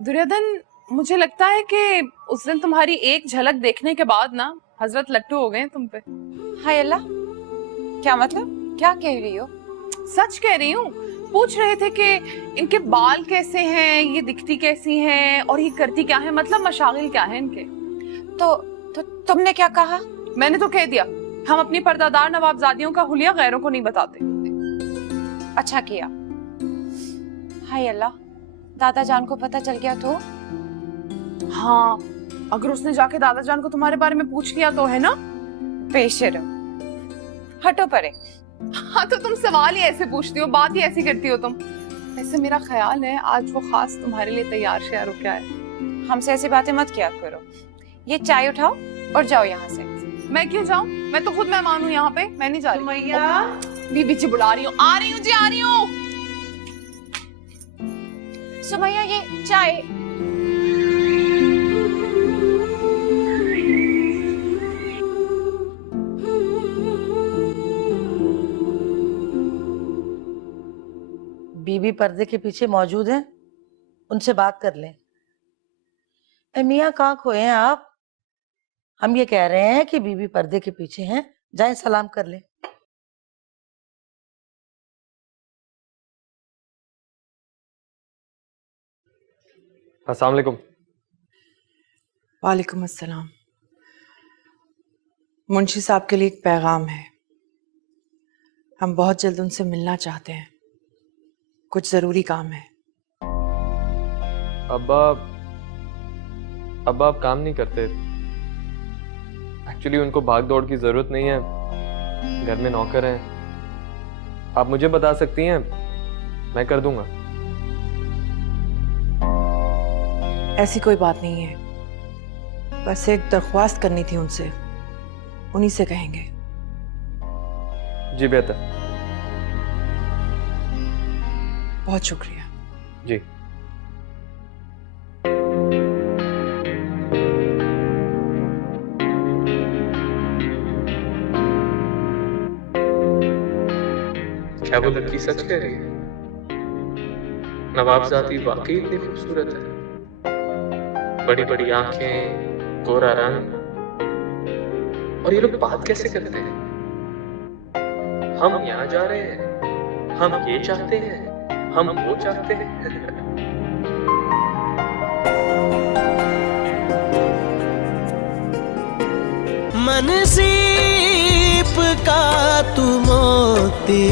दुर्योधन, मुझे लगता है कि उस दिन तुम्हारी एक झलक देखने के बाद ना हजरत लट्टू हो गए तुम पे। हाय अल्लाह, क्या मतलब, क्या कह रही हो? सच कह रही हूँ। पूछ रहे थे कि इनके बाल कैसे हैं, ये दिखती कैसी हैं और ये करती क्या है, मतलब मशागिल क्या है इनके। तो तुमने क्या कहा? मैंने तो कह दिया हम अपनी पर्दादार नवाबजादियों का हुलिया गैरों को नहीं बताते। अच्छा किया। हाय अल्लाह, दादा जान को पता चल गया तो? हाँ, अगर उसने जाके दादा जान को तुम्हारे बारे में पूछ लिया तो, है ना? बेशर्म, हटो परे। हाँ तो तुम सवाल ही ऐसे पूछती हो, बात ही ऐसी करती हो तुम। वैसे मेरा ख्याल है आज वो खास तुम्हारे लिए तैयार श्यार हो क्या है। हमसे ऐसी बातें मत किया करो। ये चाय उठाओ और जाओ यहाँ से। मैं क्यों जाऊँ? मैं तो खुद मेहमान हूँ यहाँ पे, मैं नहीं जा रही। सुमैया, बीबी जी बुला रही हूँ। आ रही हूँ जी, आ रही हूँ। सुमैया, ये चाय। बीबी पर्दे के पीछे मौजूद हैं, उनसे बात कर लें। मियाँ कहाँ खोए हैं आप? हम ये कह रहे हैं कि बीबी पर्दे के पीछे हैं, जाएं सलाम कर लें। अस्सलाम वालेकुम। वालेकुम अस्सलाम। मुंशी साहब के लिए एक पैगाम है। हम बहुत जल्द उनसे मिलना चाहते हैं, कुछ जरूरी काम है। अब आप काम नहीं करते। एक्चुअली उनको भाग दौड़ की जरूरत नहीं है, घर में नौकर हैं। आप मुझे बता सकती हैं, मैं कर दूंगा। ऐसी कोई बात नहीं है, बस एक दरख्वास्त करनी थी उनसे, उन्हीं से कहेंगे। जी बेहतर। बहुत शुक्रिया। जी। क्या वो लड़की सच कह रही है? नवाबजादी वाकई इतनी खूबसूरत है। बड़ी बड़ी आंखें, गोरा रंग, और ये लोग बात कैसे करते हैं? हम यहाँ जा रहे हैं, हम ये चाहते हैं, हम वो चाहते हैं। मन सीप का तू मोती